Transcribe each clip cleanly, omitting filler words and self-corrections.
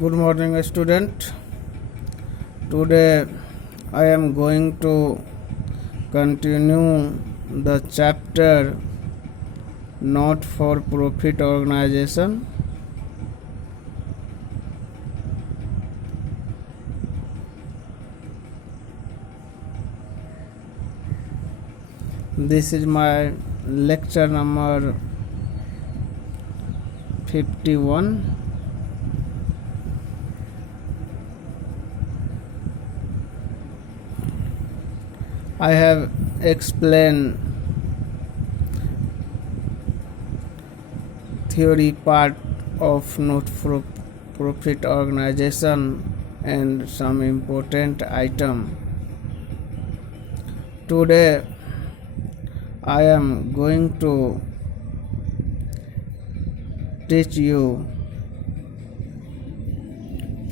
Good morning, student. Today I am going to continue the chapter Not for Profit Organization. This is my lecture number 51. I have explained theory part of not for profit organization and some important item. Today I am going to teach you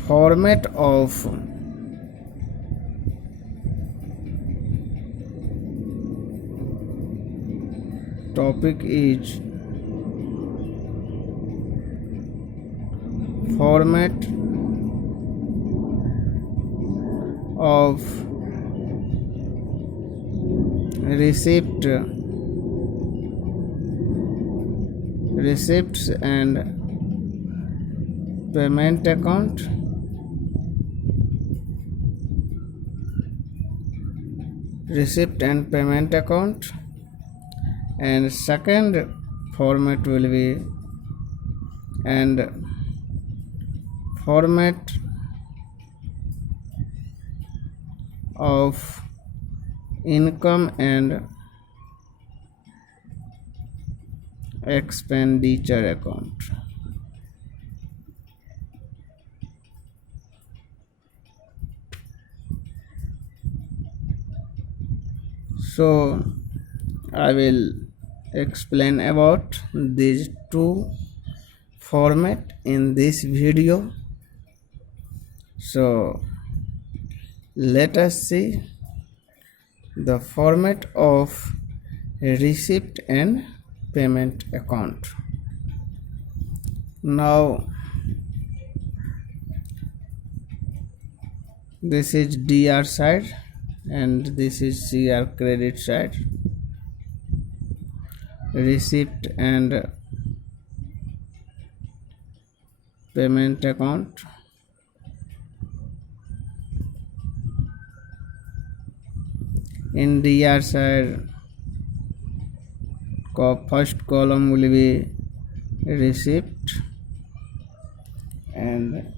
format of topic is format of receipts and payment account. Receipt and payment account, and second format will be format of income and expenditure account. So I will explain about these two format in this video. So let us see the format of receipt and payment account. Now this is DR side and this is CR credit side. Receipt and payment account. In DR side, first column will be receipt and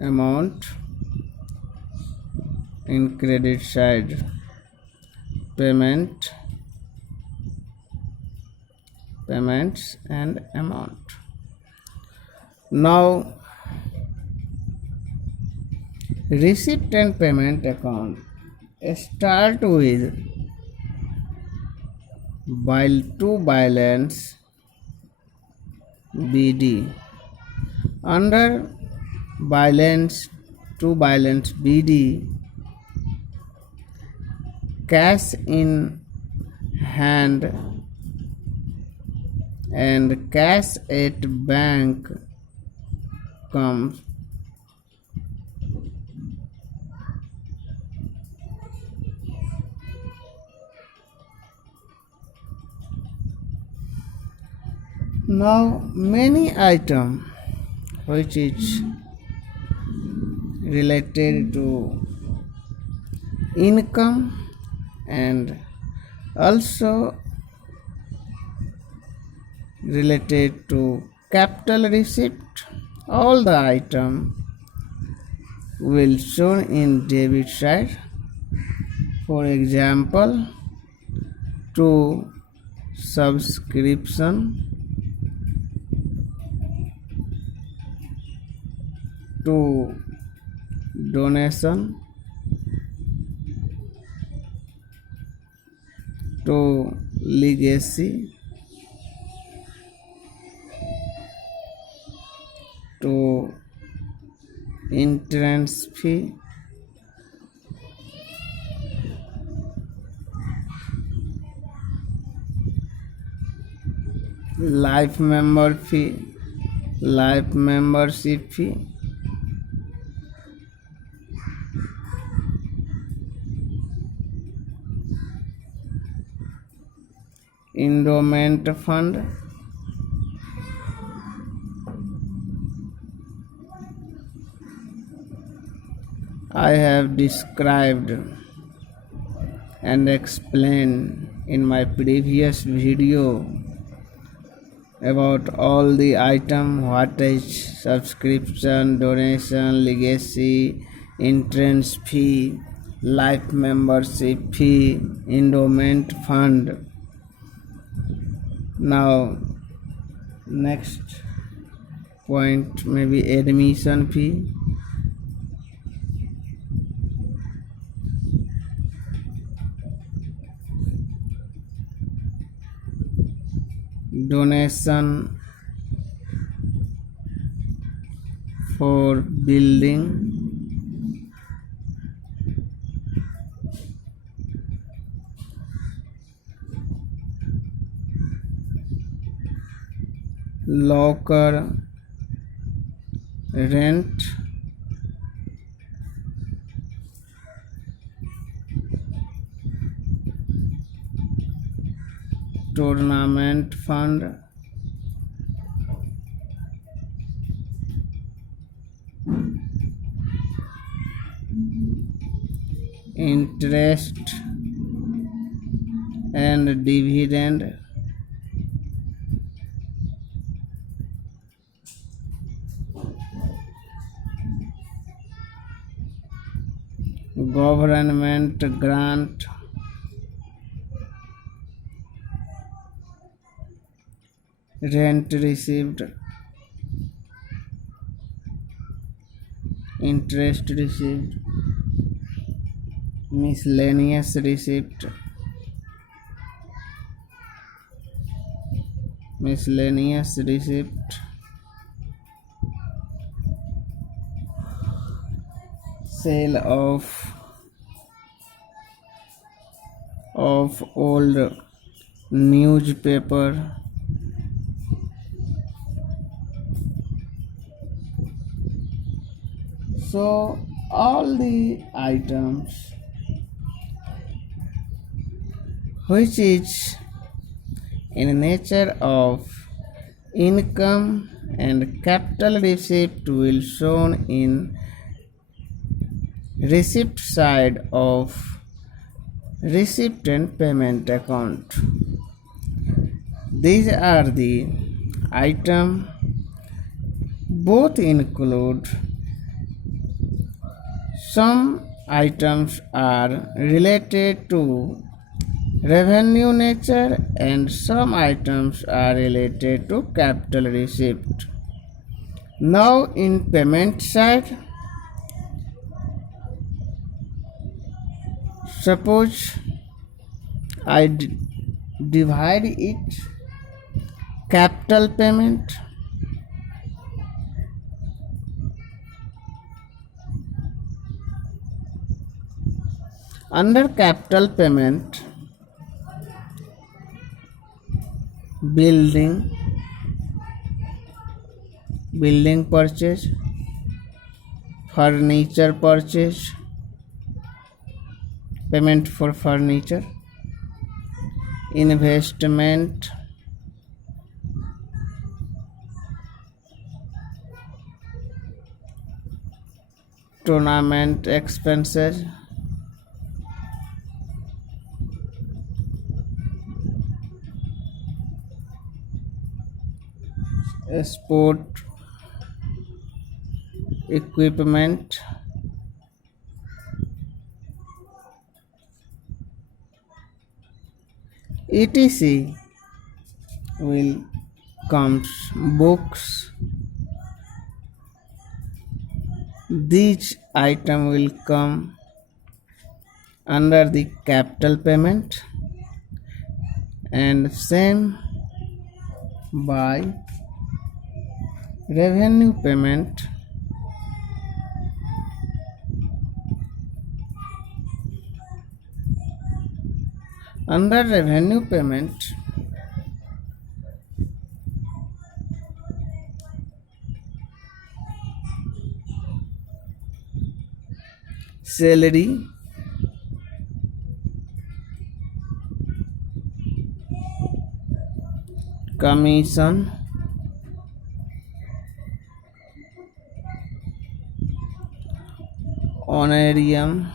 amount. In credit side, payments and amount. Now receipt and payment account start with to balance BD. Under to balance BD, cash in hand and cash at bank comes. Now many item which is related to income and also related to capital receipt, all the item will show in debit side. For example, to subscription, to donation, to legacy, to entrance fee, life member fee, life membership fee, endowment fund, I have described and explained in my previous video about all the item, what is subscription, donation, legacy, entrance fee, life membership fee, endowment fund. Now next point maybe admission fee, donation for building, locker rent, tournament fund, interest and dividend, government grant, rent received, interest received, miscellaneous receipt, miscellaneous receipt, sale of old newspaper, so all the items which is in nature of income and capital receipt will shown in receipt side of receipt and payment account. These are the items, both include some items are related to revenue nature and some items are related to capital receipt. Now in payment side, suppose I divide it capital payment, under capital payment, building purchase, furniture purchase, payment for furniture, investment, tournament expenses, sport equipment, etc. will comes books. These item will come under the capital payment and same by revenue payment. Under revenue payment, salary, commission, honorarium,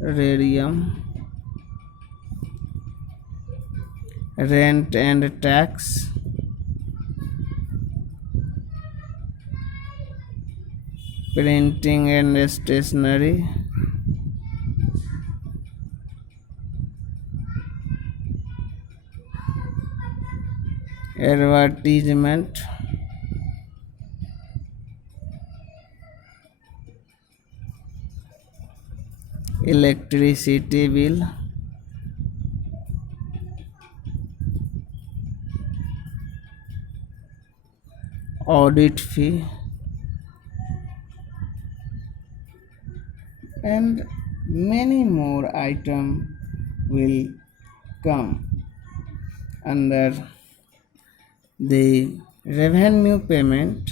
rarium, rent and tax, printing and stationery, advertisement, electricity bill, audit fee, and many more items will come under the revenue payment,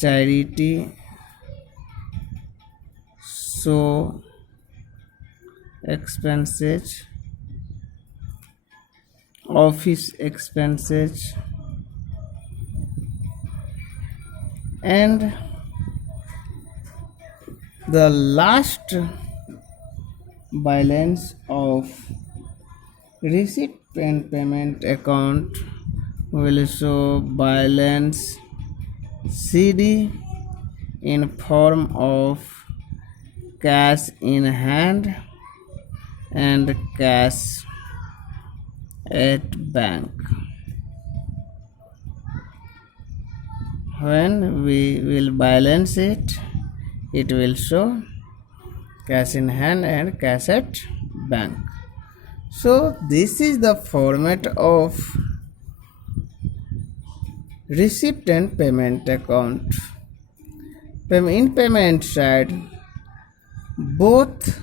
charity, show expenses, office expenses, and the last balance of receipt and payment account will show balance CD in form of cash in hand and cash at bank. When we will balance it, it will show cash in hand and cash at bank. So this is the format of receipt and payment account. In payment side, both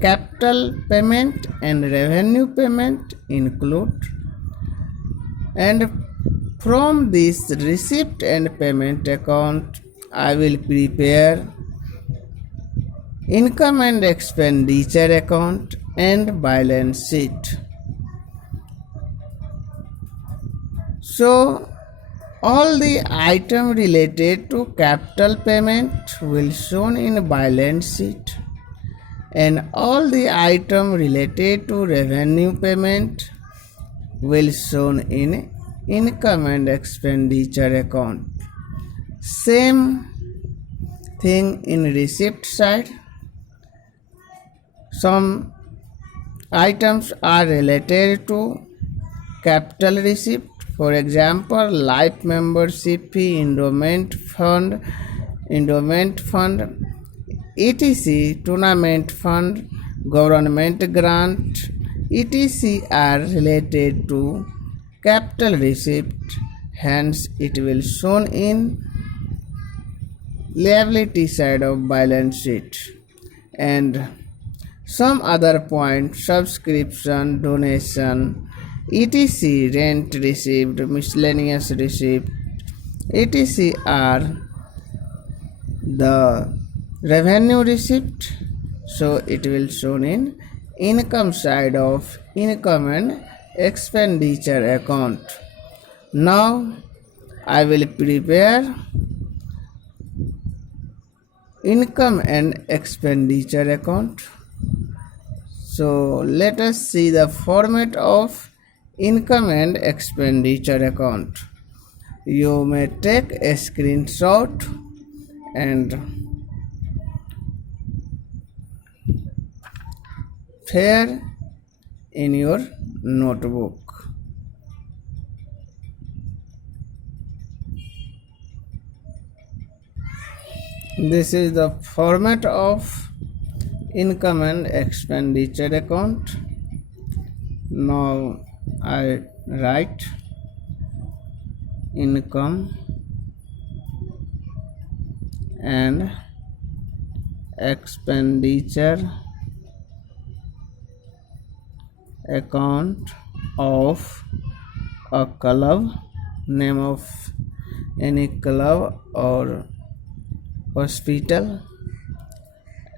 capital payment and revenue payment include, and from this receipt and payment account I will prepare income and expenditure account and balance sheet. So all the item related to capital payment will shown in balance sheet, and all the item related to revenue payment will shown in income and expenditure account. Same thing in receipt side. Some items are related to capital receipt, for example life membership fee, endowment fund, etc., tournament fund, government grant, etc. are related to capital receipt, hence it will shown in liability side of balance sheet. And some other point, subscription, donation, etc., rent received, miscellaneous receipt, etc. are the revenue receipt, so it will shown in income side of income and expenditure account. Now I will prepare income and expenditure account. So let us see the format of income and expenditure account. You may take a screenshot and share in your notebook. This is the format of income and expenditure account. Now I write income and expenditure account of a club, name of any club or hospital,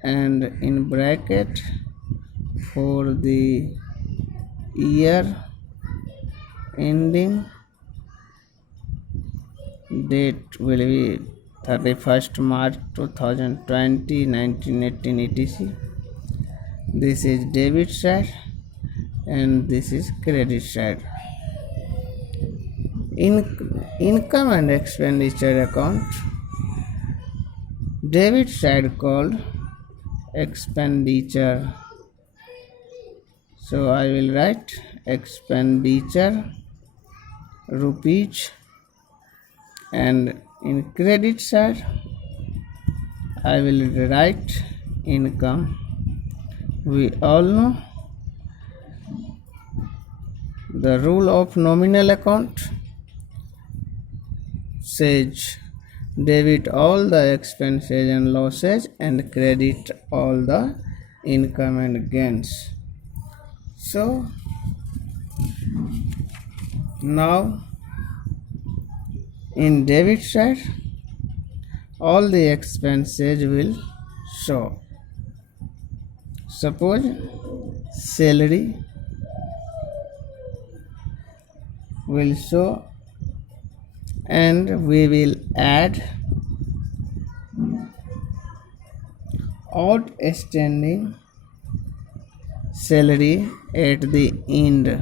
and in bracket for the year ending date will be 31st March 2020, 1918 etc. This is debit side and this is credit side. Income and expenditure account, debit side called expenditure. So I will write expenditure rupees, and in credit side I will write income. We all know the rule of nominal account says debit all the expenses and losses and credit all the income and gains. So now in debit side all the expenses will show. Suppose salary will show, and we will add outstanding salary at the end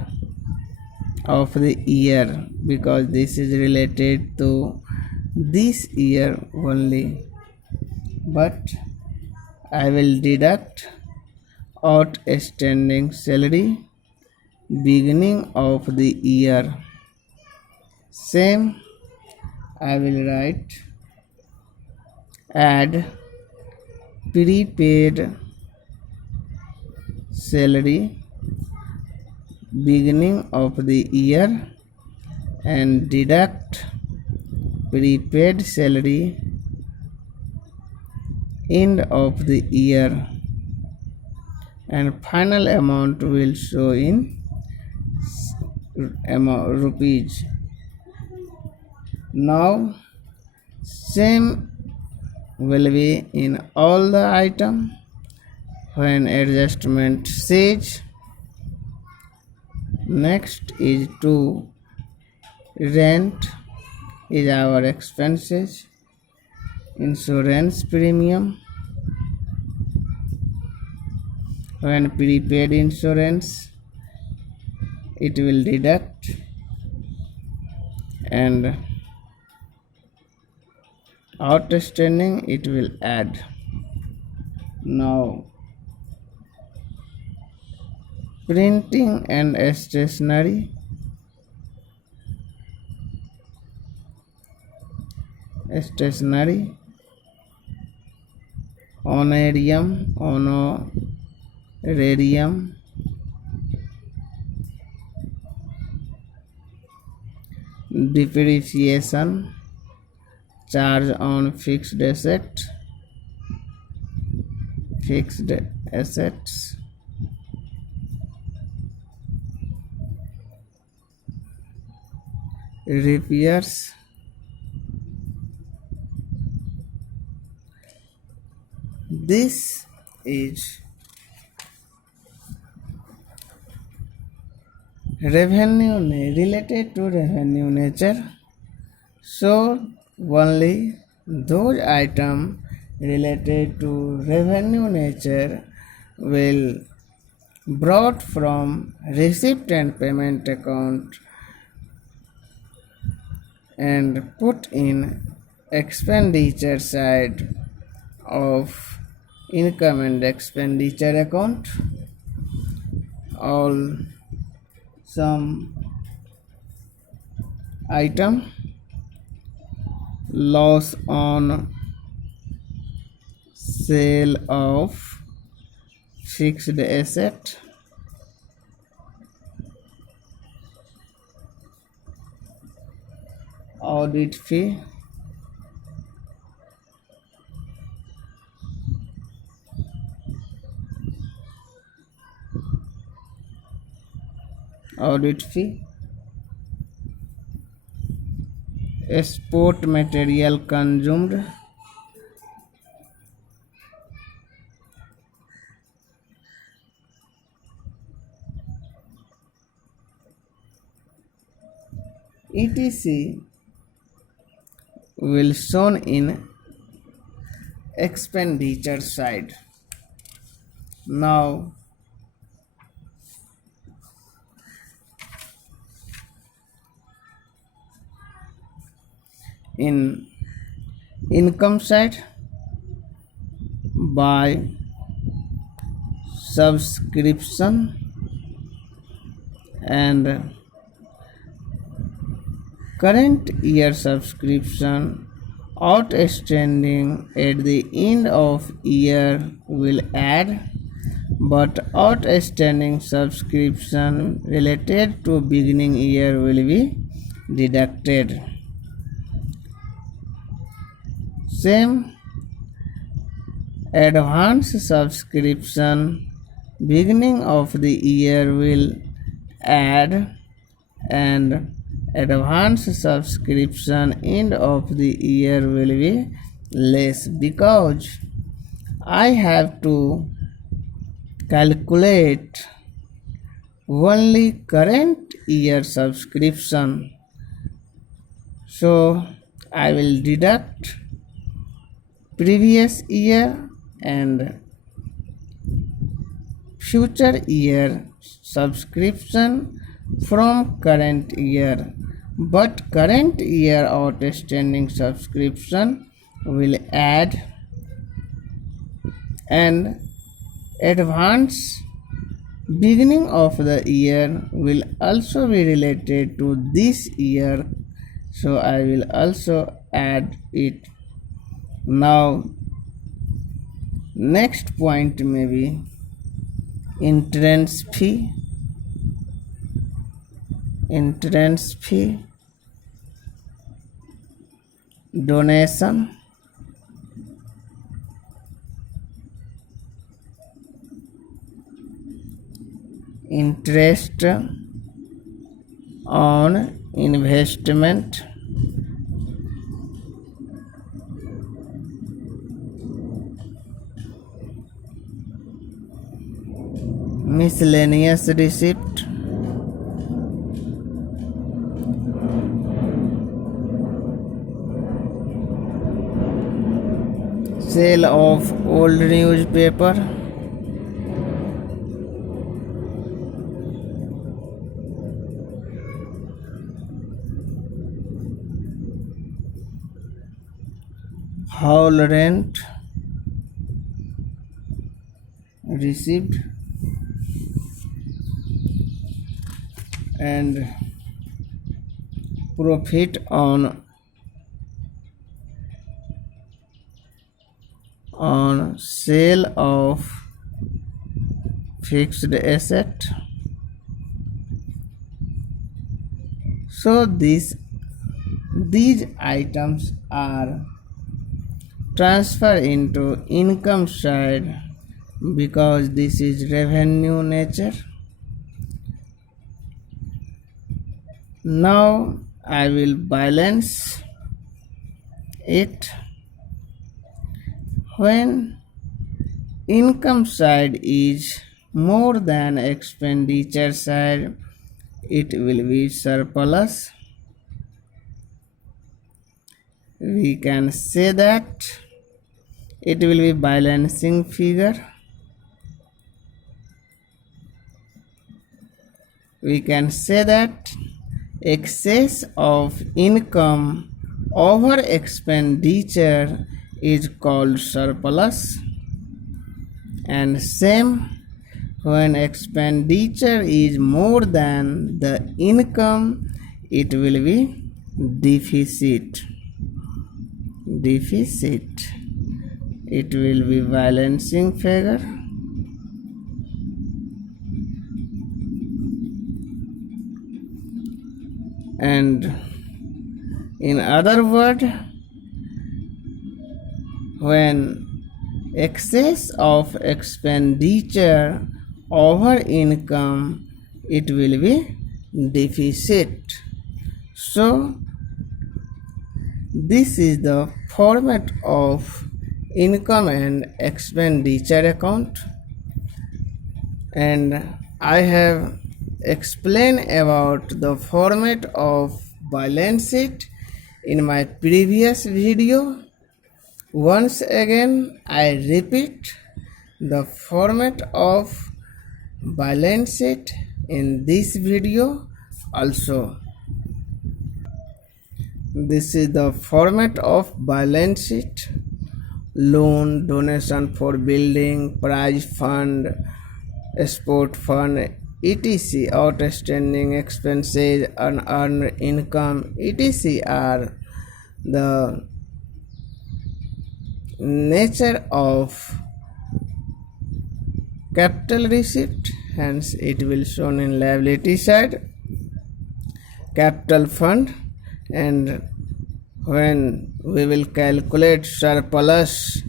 of the year, because this is related to this year only. But I will deduct outstanding salary beginning of the year. Same I will write add prepaid salary beginning of the year and deduct prepaid salary end of the year, and final amount will show in rupees. Now same will be in all the item when adjustment says. Next is to rent is our expenses, insurance premium, when prepaid insurance it will deduct, and outstanding it will add. Now printing and stationery, honorarium, depreciation, charge on fixed assets, repairs, this is revenue related to revenue nature. So only those items related to revenue nature will brought from receipt and payment account and put in expenditure side of income and expenditure account. All some item loss on sale of fixed asset, audit fee, sport material consumed, etc. will shown in expenditure side. Now in income side, by subscription and current year subscription outstanding at the end of year will add, but outstanding subscription related to beginning year will be deducted. Same, advance subscription beginning of the year will add, and advance subscription end of the year will be less, because I have to calculate only current year subscription. So I will deduct previous year and future year subscription from current year, but current year outstanding subscription will add, and advance beginning of the year will also be related to this year, so I will also add it. Now next point may be entrance fee. Entrance fee, donation, interest on investment, miscellaneous receipt, sale of old newspaper, hall rent received, and profit on sale of fixed asset. So these items are transferred into income side because this is revenue nature. Now I will balance it. When income side is more than expenditure side, it will be surplus. We can say that it will be balancing figure. We can say that excess of income over expenditure is called surplus, and same, when expenditure is more than the income, it will be deficit. It will be balancing figure. And in other words, when excess of expenditure over income, it will be deficit. So This is the format of income and expenditure account, and I have explained about the format of balance sheet in my previous video. Once again, I repeat the format of balance sheet in this video also. This is the format of balance sheet: loan, donation for building, prize fund, sport fund, etc. Outstanding expenses, unearned income, etc. are the nature of capital receipt, hence it will shown in liability side. Capital fund, and when we will calculate surplus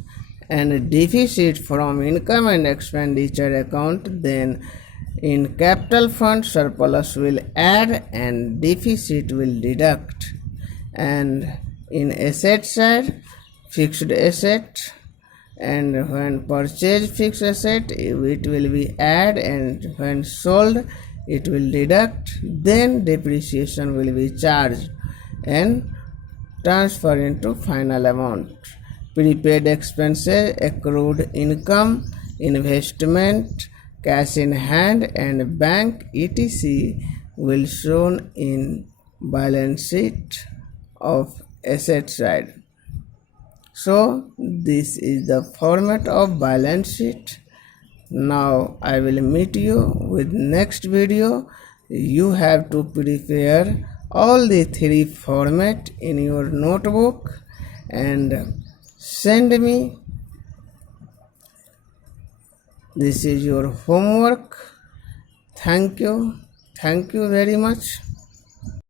and deficit from income and expenditure account, then in capital fund surplus will add and deficit will deduct, and in asset side fixed asset, and when purchase fixed asset it will be add, and when sold it will deduct, then depreciation will be charged and transfer into final amount. Prepaid expenses, accrued income, investment, cash in hand and bank etc. will shown in balance sheet of asset side. So this is the format of balance sheet. Now I will meet you with next video. You have to prepare all the three format in your notebook and send me. This is your homework. Thank you very much.